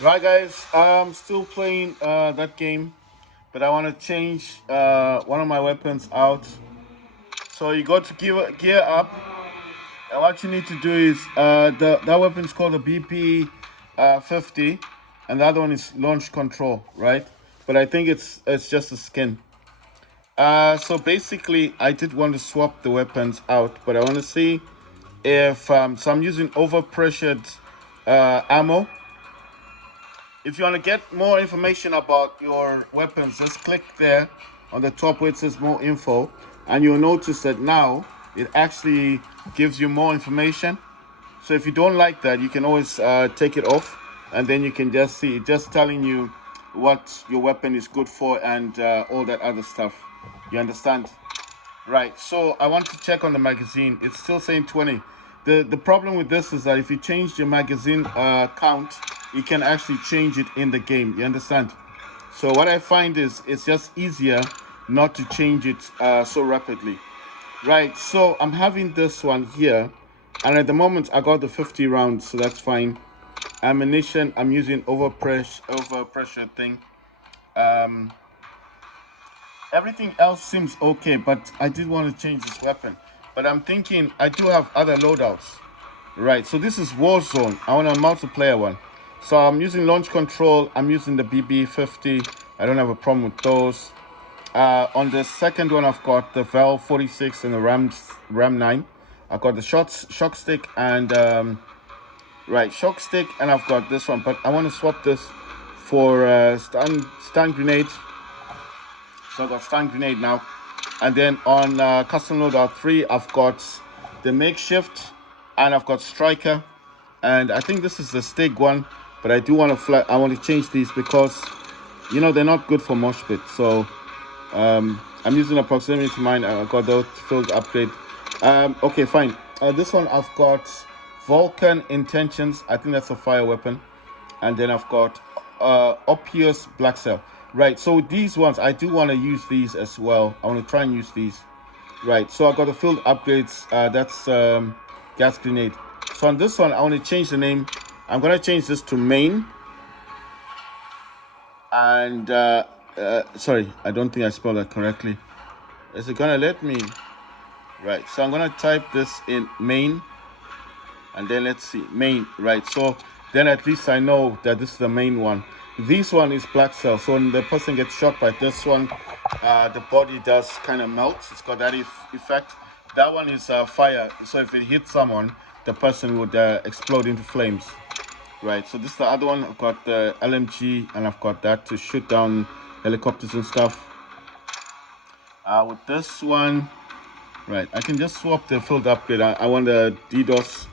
Right, guys. I'm still playing that game, but I want to change one of my weapons out. So you got to gear up, and what you need to do is the that weapon is called the BP 50, and the other one is launch control, right? But I think it's just a skin. So basically, I did want to swap the weapons out, but I want to see if so I'm using overpressured ammo. If you want to get more information about your weapons, just click there on the top where it says more info, and you'll notice that now it actually gives you more information. So if you don't like that, you can always take it off, and then you can just see it just telling you what your weapon is good for and all that other stuff. You understand? Right. So I want to check on the magazine. It's still saying 20. The problem with this is that if you change your magazine count, you can actually change it in the game. You understand? So what I find is it's just easier not to change it so rapidly. Right. So I'm having this one here, and at the moment I got the 50 rounds, so that's fine. Ammunition, I'm using overpressure thing. Um, Everything else seems okay, but I did want to change this weapon. But I'm thinking I do have other loadouts. Right, so this is Warzone. I want a multiplayer one. So I'm using launch control. I'm using the BB50. I don't have a problem with those. On the second one, I've got the Val 46 and the Ram 9. I've got the shock stick and right shock stick, and I've got this one. But I want to swap this for stun grenade. So I've got stun grenade now. And then on custom loadout 3, I've got the makeshift and I've got striker. And I think this is the Stig one, but I do want to I want to change these because they're not good for mosh pit. So I'm using a proximity to mine. I got those field upgrade. Okay, fine. This one I've got Vulcan intentions. I think that's a fire weapon. And then I've got Oppius Black Cell. Right, so these ones, I do want to use these as well. I want to try and use these. Right, so I got the field upgrades. That's gas grenade. So on this one, I want to change the name. I'm going to change this to main. And, sorry, I don't think I spelled that correctly. Is it going to let me? Right, so I'm going to type this in main. And then let's see, main, right? So then at least I know that this is the main one. This one is black cell. So when the person gets shot by this one, the body does kind of melt. It's got that effect. That one is fire. So if it hits someone, the person would explode into flames. Right. So this is the other one. I've got the LMG, and I've got that to shoot down helicopters and stuff. With this one, right, I can just swap the field upgrade. I want the DDoS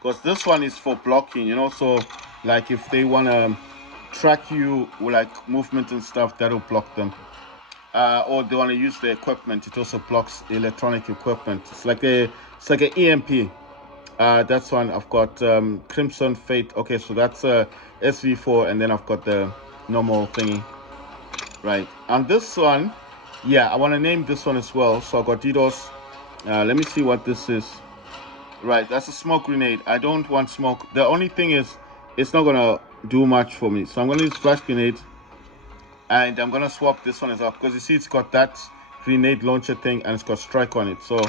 because this one is for blocking. So like if they want to track you with like movement and stuff, that'll block them. Or they want to use the equipment, it also blocks electronic equipment. It's like an EMP. That's one. I've got Crimson Fate. Okay, so that's SV4, and then I've got the normal thingy. Right. And this one, yeah, I want to name this one as well. So I've got DDoS. Let me see what this is. Right, that's a smoke grenade. I don't want smoke. The only thing is, it's not gonna do much for me. So I'm gonna use flash grenade, and I'm gonna swap this one as well because you see it's got that grenade launcher thing and it's got strike on it. So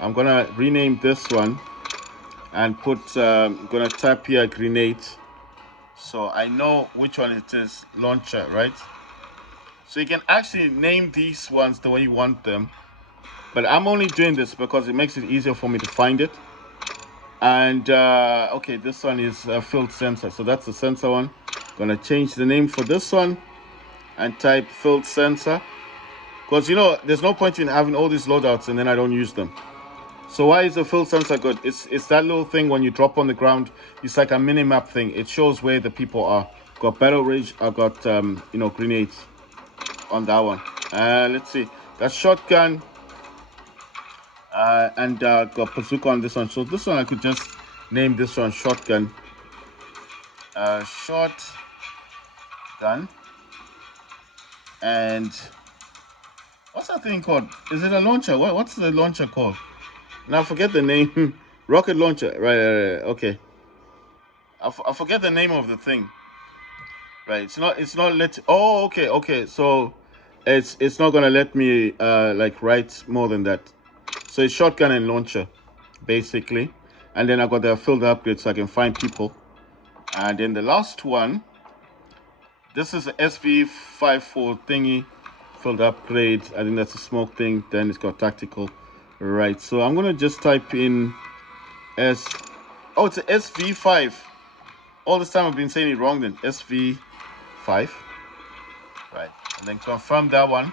I'm gonna rename this one and put. Gonna type here grenade, so I know which one it is. Launcher, right? So you can actually name these ones the way you want them. But I'm only doing this because it makes it easier for me to find it. And okay, this one is a field sensor, so that's the sensor one. Gonna change the name for this one and type field sensor, because there's no point in having all these loadouts and then I don't use them. So why is the field sensor good? It's that little thing when you drop on the ground. It's like a mini map thing. It shows where the people are. Got battle rage. I got grenades on that one. Let's see. Got shotgun. And got bazooka on this one. So this one I could just name this one shotgun. Shotgun. And what's that thing called? Is it a launcher? What's the launcher called? Now I forget the name. Rocket launcher. Right. Okay. I forget the name of the thing. Right. It's not let. Oh, okay. So it's not gonna let me like write more than that. So it's shotgun and launcher, basically. And then I got the field upgrade so I can find people. And then the last one, this is a SV54 thingy, field upgrade. I think that's a smoke thing. Then it's got tactical. Right. So I'm gonna just type in S. Oh, it's a SV5. All this time I've been saying it wrong then. SV5. Right. And then confirm that one.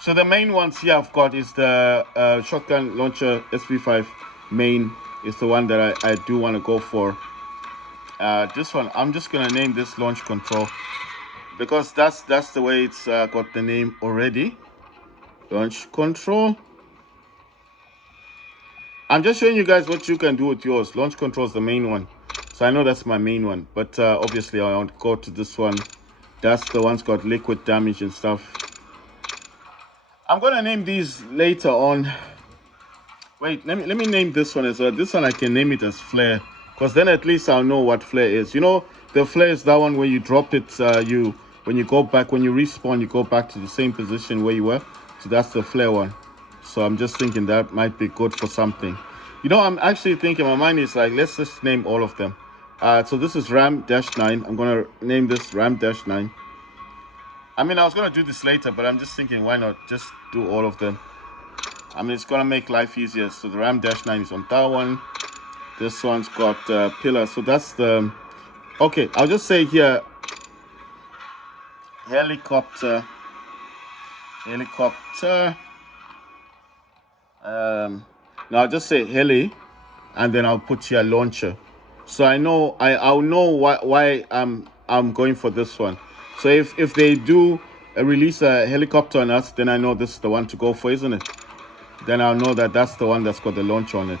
So the main ones here I've got is the shotgun launcher SV5 main is the one that I do want to go for. This one, I'm just going to name this launch control because that's the way it's got the name already. Launch control. I'm just showing you guys what you can do with yours. Launch control is the main one. So I know that's my main one. But obviously I want to go to this one. That's the one's got liquid damage and stuff. I'm gonna name these later on. Wait, let me name this one as well. This one I can name it as flare, because then at least I'll know what flare is. You know, the flare is that one where you drop it. When you go back, when you respawn, you go back to the same position where you were. So that's the flare one. So I'm just thinking that might be good for something. You know, I'm actually thinking, my mind is like, let's just name all of them. So this is Ram-9. I'm gonna name this Ram-9. I mean, I was going to do this later, but I'm just thinking, why not just do all of them? I mean, it's going to make life easier. So the Ram-9 is on that one. This one's got pillar. So that's the... Okay, I'll just say here, helicopter. Now I'll just say heli, and then I'll put here launcher. So I know, I'll know why I'm going for this one. So if they do release a helicopter on us, then I know this is the one to go for, isn't it? Then I'll know that that's the one that's got the launch on it,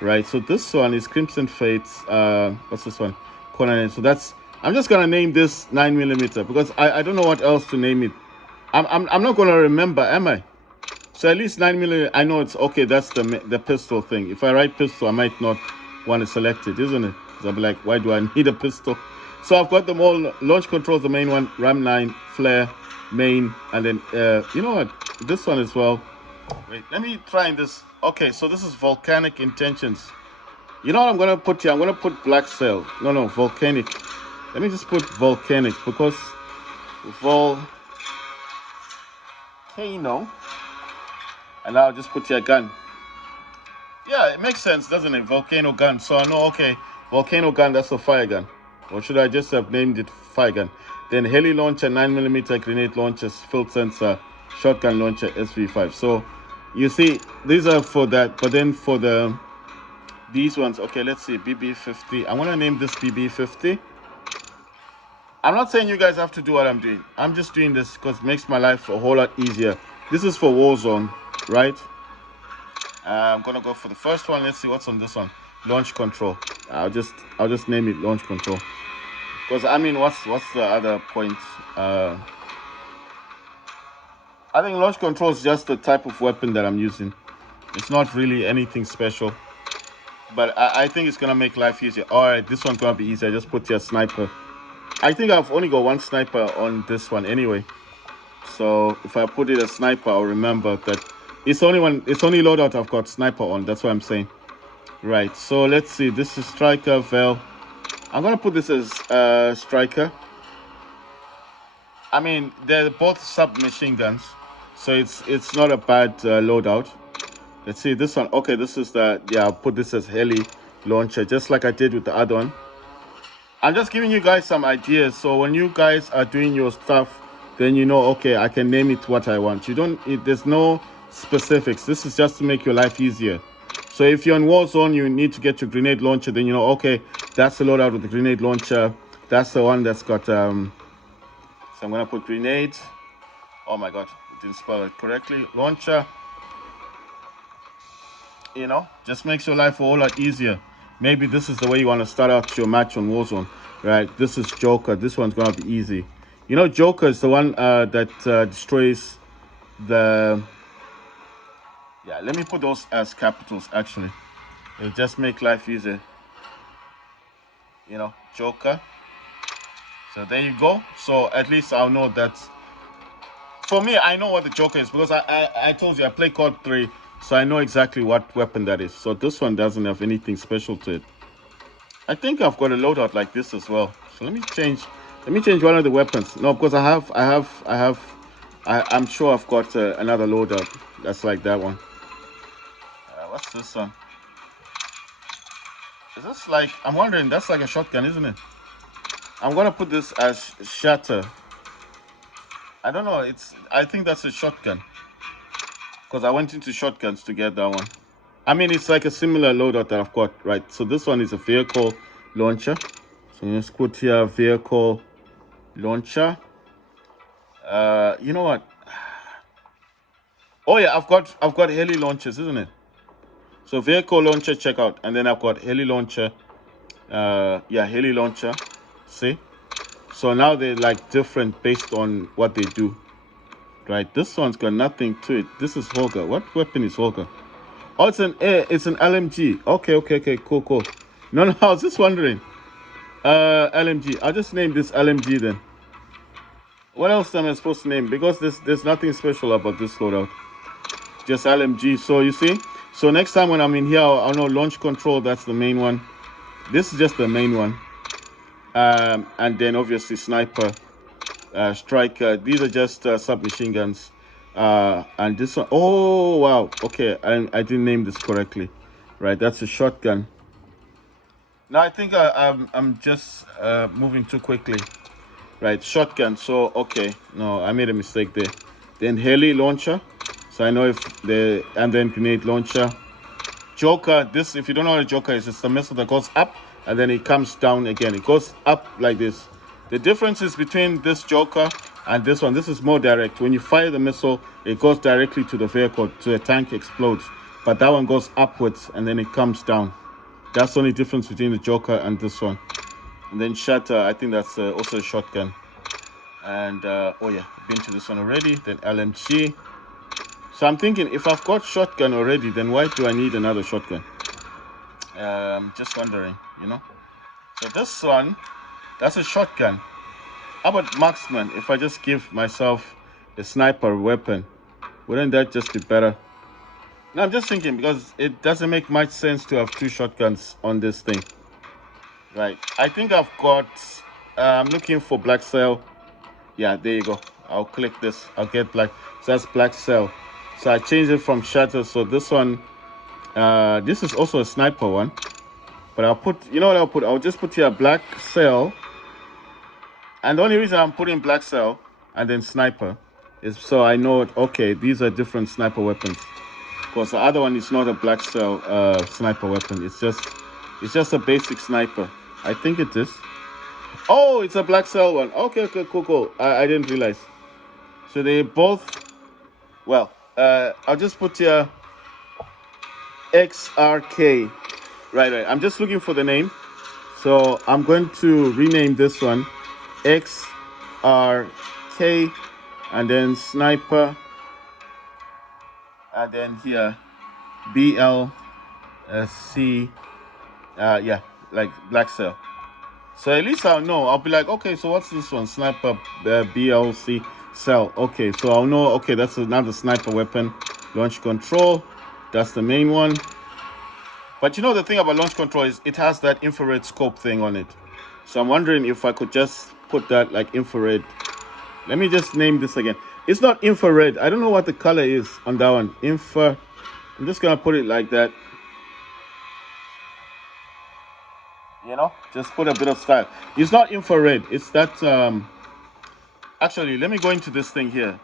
right? So this one is Crimson Fates. What's this one? Conan. So that's. I'm just gonna name this 9mm because I don't know what else to name it. I'm not gonna remember, am I? So at least 9mm. I know it's okay. That's the pistol thing. If I write pistol, I might not want to select it, isn't it? Because I'll be like, why do I need a pistol? So I've got them all. Launch control is the main one. Ram-9, flare, main, and then you know what? This one as well. Wait, let me try this. Okay, so this is volcanic intentions. You know what I'm gonna put here? I'm gonna put black sail. No, volcanic. Let me just put volcanic because volcano, and I'll just put here gun. Yeah, it makes sense, doesn't it? Volcano gun. So I know, okay, volcano gun, that's a fire gun. Or should I just have named it fire gun? Then heli launcher, 9mm grenade launchers, field sensor, shotgun launcher, SV5. So you see, these are for that, but then for these ones, okay, let's see, BB50. I want to name this BB50. I'm not saying you guys have to do what I'm doing. I'm just doing this because it makes my life a whole lot easier. This is for Warzone, right? I'm gonna go for the first one. Let's see what's on this one. Launch control. I'll just name it launch control. Because I mean, what's the other point? I think launch control is just the type of weapon that I'm using. It's not really anything special. But I think it's gonna make life easier. Alright, this one's gonna be easier. Just put your sniper. I think I've only got one sniper on this one anyway. So if I put it as sniper, I'll remember that it's only loadout I've got sniper on. That's what I'm saying. Right, so let's see. This is striker, Vel. I'm gonna put this as striker. I mean, they're both submachine guns, so it's not a bad loadout. Let's see this one. Okay, this is I'll put this as heli launcher, just like I did with the other one. I'm just giving you guys some ideas, so when you guys are doing your stuff, then you know, okay, I can name it what I want. There's no specifics. This is just to make your life easier. So if you're in Warzone, you need to get your grenade launcher, then you know, okay, that's the loadout with the grenade launcher. That's the one that's got, so I'm gonna put grenade. Oh my God, I didn't spell it correctly. Launcher. You know, just makes your life a whole lot easier. Maybe this is the way you want to start out your match on Warzone, right? This is Joker. This one's gonna be easy. You know, Joker is the one that destroys the... Yeah, let me put those as capitals, actually. It'll just make life easier. You know, Joker. So there you go. So at least I'll know that. For me, I know what the Joker is because I told you I play COD 3, so I know exactly what weapon that is. So this one doesn't have anything special to it. I think I've got a loadout like this as well. So let me change. Let me change one of the weapons. No, because I'm sure I've got another loadout that's like that one. What's this one? Is this like? I'm wondering. That's like a shotgun, isn't it? I'm gonna put this as shatter. I don't know. I think that's a shotgun because I went into shotguns to get that one. I mean, it's like a similar loadout that I've got, right? So this one is a vehicle launcher. So let's put here vehicle launcher. You know what? Oh yeah, I've got heli launchers, isn't it? So vehicle launcher, check out, and then I've got heli launcher. Yeah, heli launcher. See? So now they're like different based on what they do. Right? This one's got nothing to it. This is Holger. What weapon is Holger? Oh, it's an LMG. Okay, cool. No, I was just wondering. LMG. I'll just name this LMG then. What else am I supposed to name? Because there's nothing special about this loadout. Just LMG. So you see? So next time when I'm in here, I'll know launch control, that's the main one. This is just the main one. And then obviously sniper, striker. These are just submachine guns. And this one, oh wow, okay, I didn't name this correctly. Right, that's a shotgun. Now I think I'm just moving too quickly. Right, shotgun. So okay, no, I made a mistake there. Then heli launcher. So I know if and then grenade launcher. Joker. This, if you don't know what a Joker is, it's the missile that goes up and then it comes down again. It goes up like this. The difference is between this Joker and this one. This is more direct. When you fire the missile, it goes directly to the vehicle, to the tank, explodes. But that one goes upwards and then it comes down. That's the only difference between the Joker and this one. And then shatter, I think that's also a shotgun. And oh yeah, been to this one already. Then LMG. So I'm thinking, if I've got shotgun already, then why do I need another shotgun? Just wondering, you know. So this one, that's a shotgun. How about marksman? If I just give myself a sniper weapon, wouldn't that just be better? No, I'm just thinking because it doesn't make much sense to have two shotguns on this thing. Right. I think I've got. I'm looking for black cell. Yeah, there you go. I'll click this. I'll get black. So that's black cell. So I changed it from shatter. So this one, this is also a sniper one. But I'll put, you know what I'll put? I'll just put here black cell. And the only reason I'm putting black cell and then sniper is so I know, okay, these are different sniper weapons. Because the other one is not a black cell sniper weapon. It's just a basic sniper. I think it is. Oh, it's a black cell one. Okay, cool. I didn't realize. So they both, well, I'll just put here XRK. Right. I'm just looking for the name. So I'm going to rename this one XRK and then sniper. And then here BLC. Yeah, like black cell. So at least I'll know. I'll be like, okay, so what's this one? Sniper BLC cell. Okay, so I'll know, okay, that's another sniper weapon. Launch control. That's the main one. But you know the thing about launch control is it has that infrared scope thing on it. So I'm wondering if I could just put that like infrared. Let me just name this again. It's not infrared. I don't know what the color is on that one. I'm just going to put it like that. You know, just put a bit of style. It's not infrared. It's that, actually, let me go into this thing here.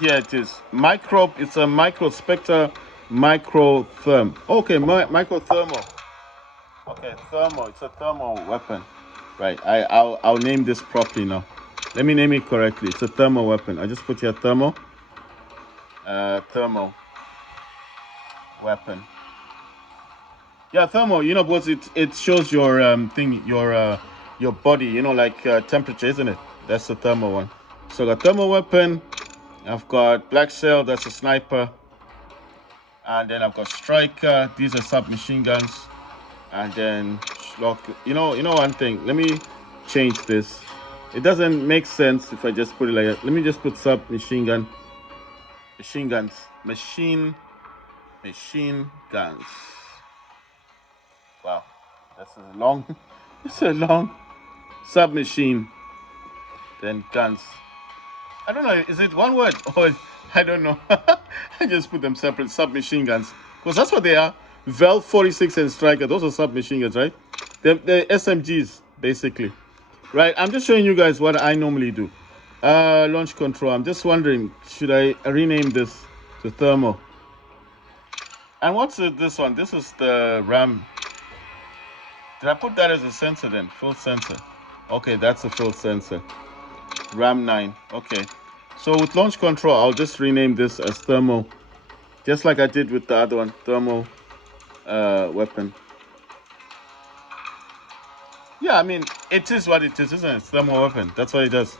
Here it is. It's a microspectre microtherm. Okay, microthermal. Okay, thermal. It's a thermal weapon. Right, I'll name this properly now. Let me name it correctly. It's a thermal weapon. I just put here thermal. Thermal weapon. Yeah, thermal. You know, because it shows your your body. You know, like temperature, isn't it? That's the thermal one. So I got thermal weapon. I've got black cell. That's a sniper. And then I've got striker. These are submachine guns. And then you know one thing. Let me change this. It doesn't make sense if I just put it like that. Let me just put submachine gun, machine guns, machine guns. Wow, this is long. It's a long submachine. Then guns. I don't know. Is it one word or I don't know. I just put them separate. Submachine guns, because that's what they are. Valve 46 and Striker. Those are submachine guns, right? The SMGs basically. Right, I'm just showing you guys what I normally do. Launch control. I'm just wondering, should I rename this to thermal? And what's this one? This is the RAM. Did I put that as a sensor then? Full sensor. Okay, that's a full sensor. RAM 9. Okay. So with launch control, I'll just rename this as thermal. Just like I did with the other one, thermal weapon. Yeah, I mean, it is what it is, isn't it? It's thermal weapon. That's what it does.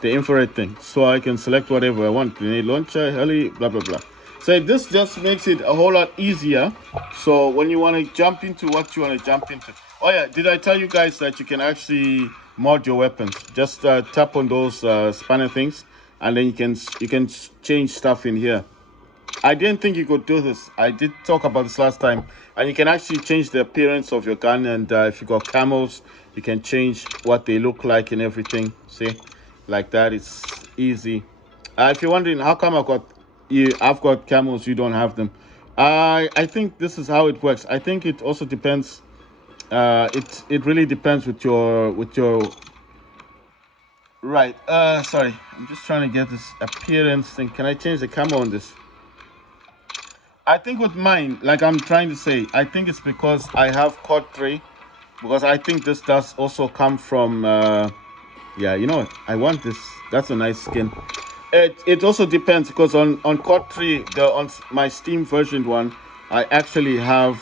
The infrared thing. So I can select whatever I want. Grenade launcher, heli, blah, blah, blah. So this just makes it a whole lot easier. So when you want to jump into what you want to jump into. Oh yeah, did I tell you guys that you can actually mod your weapons? Just tap on those spanner things, and then you can change stuff in here. I didn't think you could do this. I did talk about this last time. And you can actually change the appearance of your gun. And if you got camels, you can change what they look like and everything. See? Like that. It's easy. If you're wondering how come I've got camels, you don't have them. I think this is how it works. I think it also depends. It really depends with your right. Sorry. I'm just trying to get this appearance thing. Can I change the camera on this? I think with mine, like I'm trying to say, I think it's because I have COD 3. Because I think this does also come from, yeah, you know what? I want this. That's a nice skin. It also depends because on COD 3, on my Steam version one, I actually have,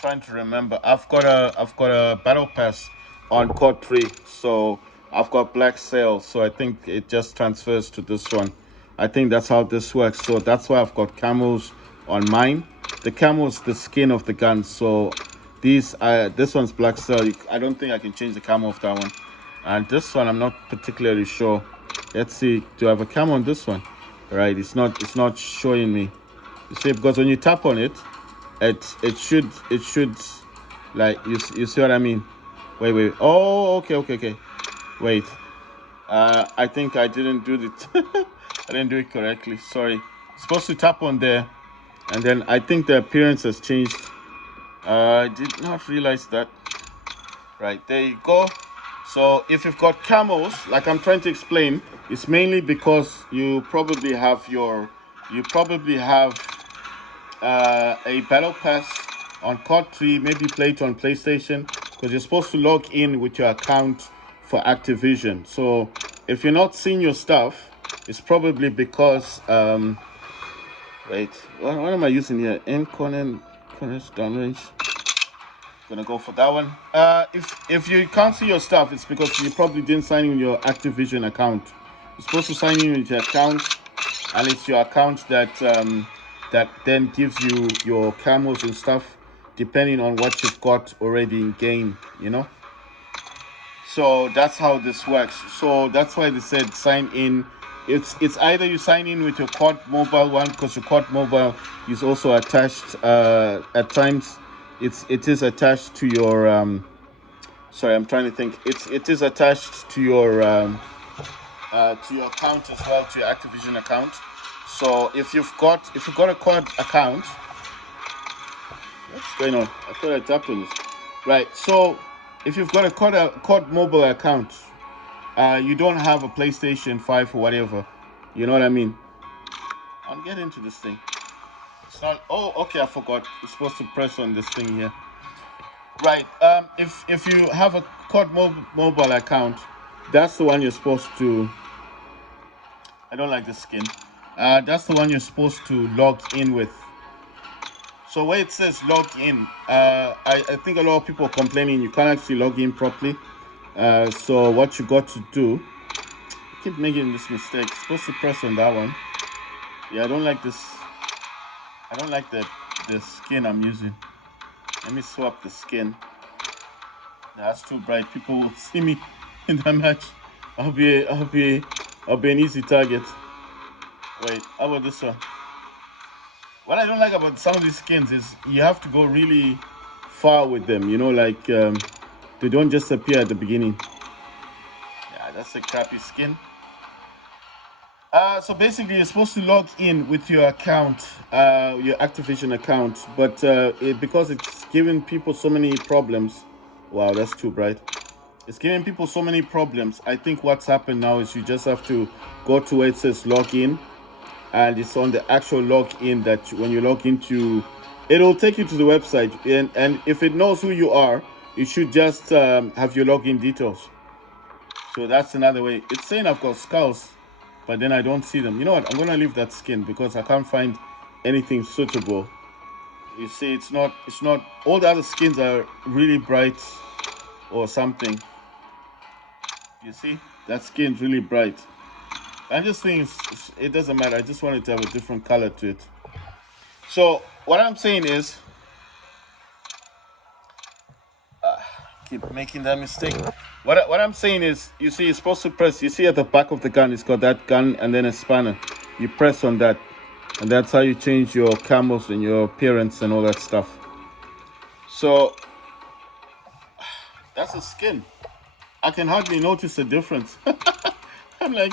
trying to remember. I've got a battle pass on COD 3, so I've got black sails. So I think it just transfers to this one. I think that's how this works. So that's why I've got camos on mine. The camo is the skin of the gun. So this one's black sail. I don't think I can change the camo of that one. And this one, I'm not particularly sure. Let's see. Do I have a camo on this one? Right. It's not showing me. You see, because when you tap on it, it should like you see what I mean. Wait. Oh, okay. Wait. I think I didn't do it. I didn't do it correctly. Sorry. Supposed to tap on there, and then I think the appearance has changed. I did not realize that. Right, there you go. So if you've got camos, like I'm trying to explain, it's mainly because you probably have a battle pass on COD 3, maybe play it on PlayStation, because you're supposed to log in with your account for Activision. So if you're not seeing your stuff, it's probably because wait, what am I using here? Corners downrange. Gonna go for that one. If you can't see your stuff, it's because you probably didn't sign in your Activision account. You're supposed to sign in with your account, and it's your account that that then gives you your camos and stuff, depending on what you've got already in game. You know. So that's how this works. So that's why they said sign in. It's either you sign in with your COD mobile one, because your COD mobile is also attached. At times, it is attached to your. Sorry, I'm trying to think. It is attached to your account as well, to your Activision account. So if you've got a COD account, what's going on? I thought I tapped on this. Right. So if you've got a COD mobile account, you don't have a PlayStation 5 or whatever. You know what I mean? I'll get into this thing. It's not. Oh, okay. I forgot. You're supposed to press on this thing here. Right. If you have a COD mobile account, that's the one you're supposed to. I don't like the skin. That's the one you're supposed to log in with. So where it says log in, I think a lot of people are complaining you can't actually log in properly. So what you got to do, I keep making this mistake. Supposed to press on that one. Yeah, I don't like this. I don't like the skin I'm using. Let me swap the skin. That's too bright. People will see me in the match. I'll be an easy target. Wait, how about this one? What I don't like about some of these skins is you have to go really far with them. You know, like they don't just appear at the beginning. Yeah, that's a crappy skin. So basically, you're supposed to log in with your account, your Activision account, but because it's giving people so many problems. Wow, that's too bright. It's giving people so many problems. I think what's happened now is you just have to go to where it says login, and it's on the actual login that when you log into, it'll take you to the website, and if it knows who you are, it should just have your login details. So that's another way. It's saying I've got skulls, but then I don't see them. You know what? I'm gonna leave that skin because I can't find anything suitable. You see, it's not. All the other skins are really bright or something. You see, that skin's really bright. I just think it doesn't matter. I just want it to have a different color to it. So what I'm saying is, keep making that mistake. What I'm saying is, you see, you're supposed to press. You see at the back of the gun, it's got that gun and then a spanner. You press on that, and that's how you change your camos and your appearance and all that stuff. So that's a skin. I can hardly notice a difference. I'm like,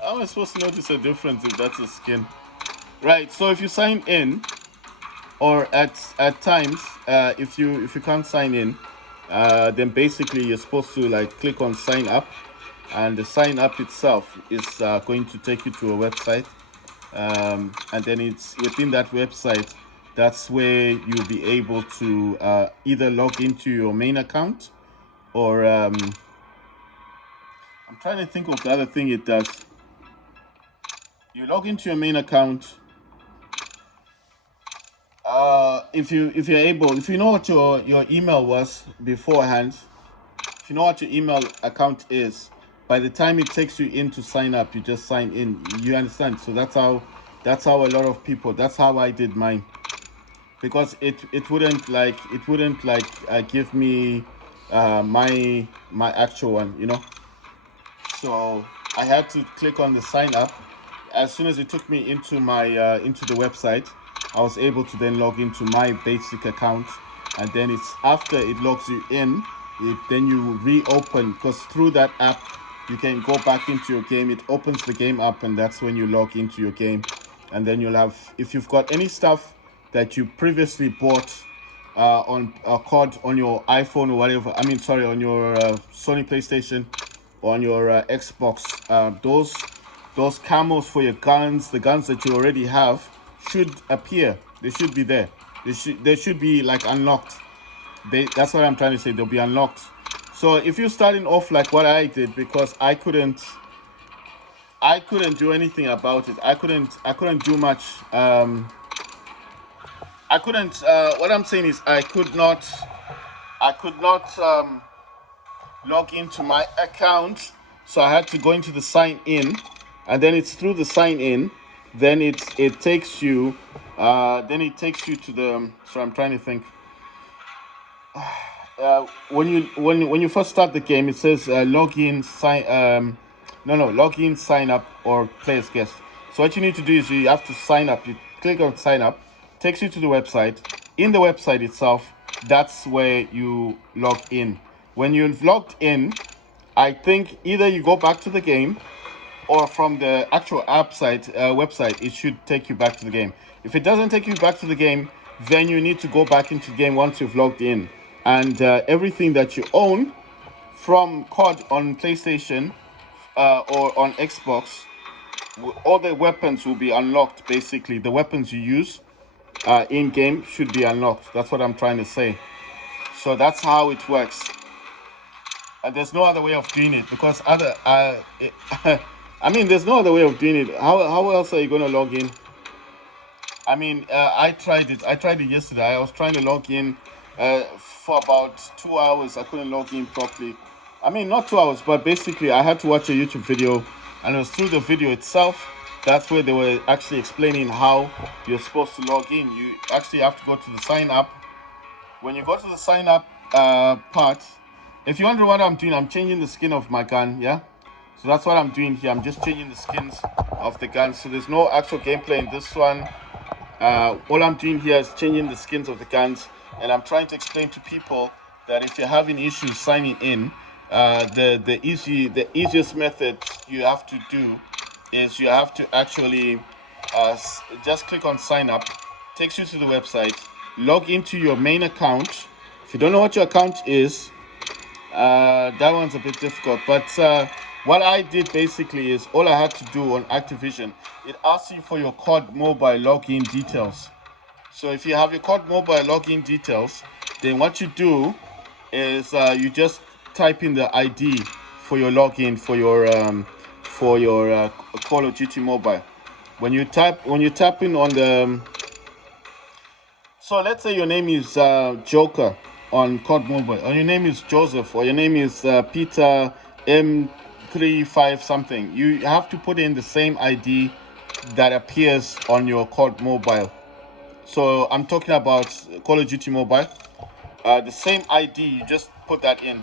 how am I supposed to notice a difference if that's a skin? Right. So if you sign in, or at times, if you can't sign in, then basically you're supposed to like click on sign up, and the sign up itself is going to take you to a website, and then it's within that website. That's where you'll be able to either log into your main account, or I'm trying to think of the other thing it does. You log into your main account. If you're able, if you know what your email was beforehand, if you know what your email account is, by the time it takes you in to sign up, you just sign in. You understand? So that's how a lot of people. That's how I did mine, because it wouldn't give me my actual one. You know. So I had to click on the sign up. As soon as it took me into my into the website, I was able to then log into my basic account, and then it's after it logs you in, then you reopen, because through that app you can go back into your game. It opens the game up, and that's when you log into your game, and then you'll have, if you've got any stuff that you previously bought on a card on your iPhone or whatever. I mean, sorry, on your Sony PlayStation, on your Xbox. Those camos for your guns, the guns that you already have, should appear. They should be there. They should be like unlocked. That's what I'm trying to say. They'll be unlocked. So if you're starting off like what I did, because I couldn't do anything about it. I couldn't do much. I couldn't. What I'm saying is I could not. Log into my account, so I had to go into the sign in, and then it's through the sign in, then it takes you to the. So I'm trying to think. When you first start the game, it says login sign no login sign up or play as guest. So what you need to do is you have to sign up. You click on sign up, takes you to the website. In the website itself, that's where you log in. When you've logged in, I think either you go back to the game, or from the actual website, it should take you back to the game. If it doesn't take you back to the game, then you need to go back into the game once you've logged in. And everything that you own from COD on PlayStation or on Xbox, all the weapons will be unlocked. Basically, the weapons you use in game should be unlocked. That's what I'm trying to say. So that's how it works. There's no other way of doing it, because I mean, there's no other way of doing it. How else are you going to log in? I mean, I tried it. I tried it yesterday. I was trying to log in for about 2 hours. I couldn't log in properly. I mean, not 2 hours, but basically I had to watch a YouTube video, and it was through the video itself. That's where they were actually explaining how you're supposed to log in. You actually have to go to the sign up. When you go to the sign up part, If you wonder what I'm doing, I'm changing the skin of my gun, yeah? So that's what I'm doing here. I'm just changing the skins of the gun. So there's no actual gameplay in this one. All I'm doing here is changing the skins of the guns, and I'm trying to explain to people that if you're having issues signing in, the easiest method you have to do is you have to actually just click on sign up. Takes you to the website. Log into your main account. If you don't know what your account is, that one's a bit difficult, but what I did basically is all I had to do on Activision, it asks you for your COD mobile login details. So if you have your COD mobile login details, then what you do is you just type in the ID for your login for your Call of Duty mobile. When you tap in on the so let's say your name is Joker on COD Mobile, or your name is Joseph, or your name is Peter M35 something. You have to put in the same ID that appears on your COD Mobile. So I'm talking about Call of Duty Mobile. The same ID, you just put that in,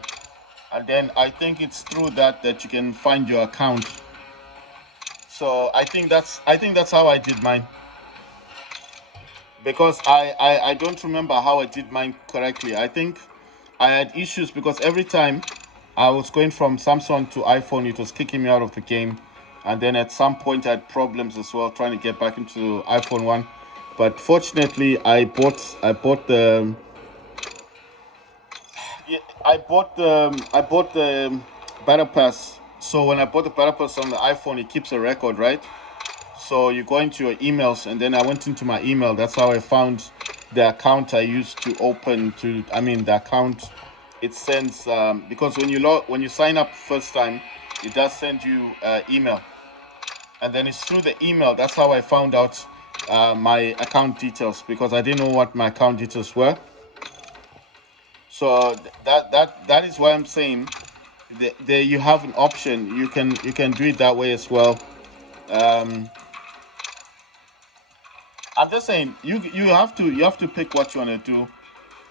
and then I think it's through that you can find your account. So I think that's how I did mine. Because I don't remember how I did mine correctly. I think I had issues because every time I was going from Samsung to iPhone, it was kicking me out of the game. And then at some point I had problems as well trying to get back into iPhone 1. But fortunately I bought the yeah, I bought the battle pass. So when I bought the battle pass on the iPhone, it keeps a record, right? So you go into your emails, and then I went into my email. That's how I found the account I used to open to. I mean, the account it sends because when you sign up first time, it does send you email, and then it's through the email. That's how I found out my account details because I didn't know what my account details were. So that is why I'm saying there you have an option. You can do it that way as well. Um, I'm just saying you have to pick what you want to do.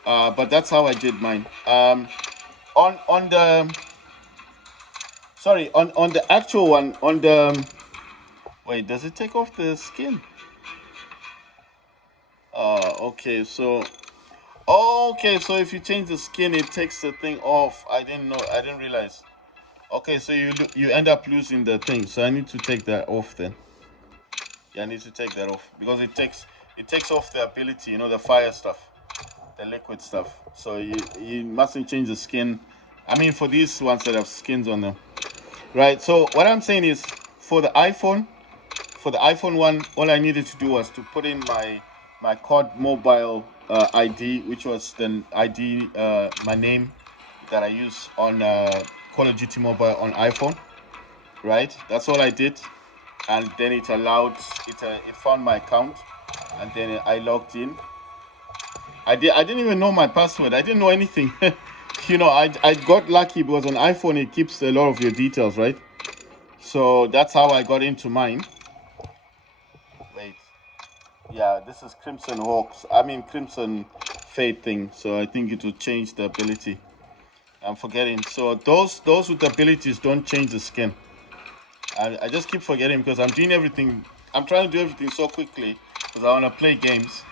But that's how I did mine. On the sorry on the actual one on the wait, does it take off the skin? Okay, so okay, so if you change the skin, it takes the thing off. I didn't know. I didn't realize. Okay, so you end up losing the thing. So I need to take that off then. Yeah, I need to take that off because it takes off the ability, the fire stuff, the liquid stuff. So you mustn't change the skin. I mean, for these ones that have skins on them, right? So what I'm saying is, for the iPhone one, all I needed to do was to put in my COD mobile ID, which was the ID my name that I use on Call of Duty Mobile on iPhone, right? That's all I did, and then it found my account, and then I logged in. I didn't even know my password. I didn't know anything. I got lucky because on iPhone it keeps a lot of your details, right? So that's how I got into mine. Wait, yeah, this is Crimson Hawks. I mean Crimson Fade thing. So I think it will change the ability. I'm forgetting. So those with abilities don't change the skin. I just keep forgetting because I'm doing everything. I'm trying to do everything so quickly because I want to play games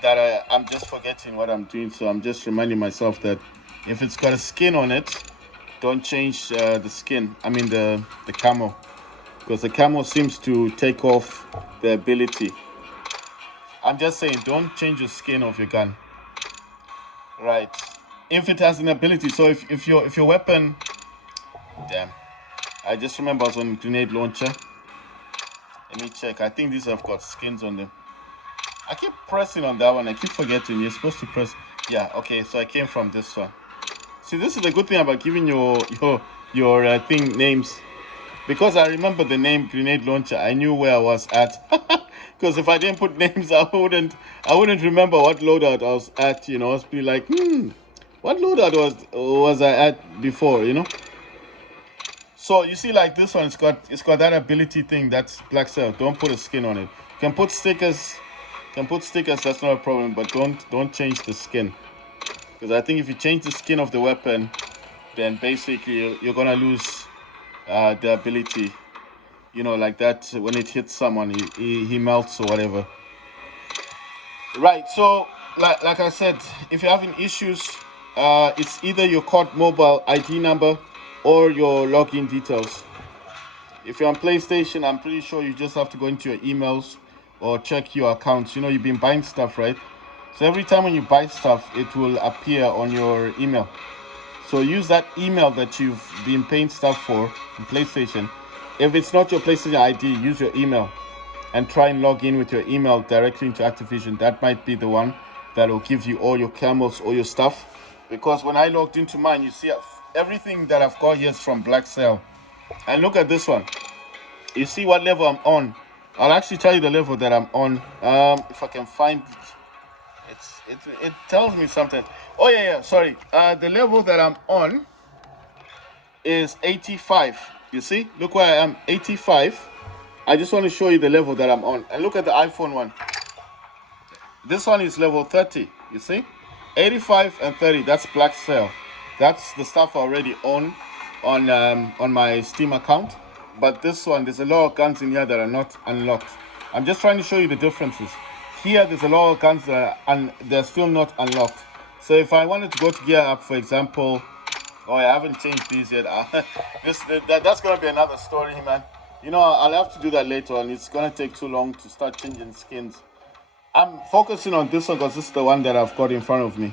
that I'm just forgetting what I'm doing. So I'm just reminding myself that if it's got a skin on it, don't change the skin. I mean the camo, because the camo seems to take off the ability. I'm just saying, don't change the skin of your gun. Right. If it has an ability, so if your weapon, damn, I just remember I was on grenade launcher. Let me check. I think these have got skins on them. I keep pressing on that one. I keep forgetting. You're supposed to press. Yeah. Okay. So I came from this one. See, this is the good thing about giving your thing names, because I remember the name grenade launcher. I knew where I was at. Because if I didn't put names, I wouldn't remember what loadout I was at. I was be like, what loadout was I at before? So you see, like this one, it's got that ability thing. That's black cell. Don't put a skin on it. You can put stickers. That's not a problem. But don't change the skin, because I think if you change the skin of the weapon, then basically you're gonna lose the ability. You know, like that when it hits someone, he melts or whatever. Right. So, like I said, if you're having issues, it's either your COD mobile ID number or your login details. If you're on PlayStation, I'm pretty sure you just have to go into your emails or check your accounts. You know, you've been buying stuff, right? So every time when you buy stuff, it will appear on your email. So use that email that you've been paying stuff for in PlayStation. If it's not your PlayStation ID, use your email and try and log in with your email directly into Activision. That might be the one that will give you all your camels, all your stuff. Because when I logged into mine, you see everything that I've got here is from Black Cell. And look at this one. You see what level I'm on. I'll actually tell you the level that I'm on. If I can find it tells me something. Oh yeah, sorry. The level that I'm on is 85. You see? Look where I am, 85. I just want to show you the level that I'm on. And look at the iPhone one. This one is level 30. You see? 85 and 30. That's Black Cell. That's the stuff I already own on my Steam account. But this one, there's a lot of guns in here that are not unlocked. I'm just trying to show you the differences. Here, there's a lot of guns that are they're still not unlocked. So if I wanted to go to gear up, for example, oh, I haven't changed these yet. That's gonna be another story, man. You know, I'll have to do that later on. It's gonna take too long to start changing skins. I'm focusing on this one because this is the one that I've got in front of me.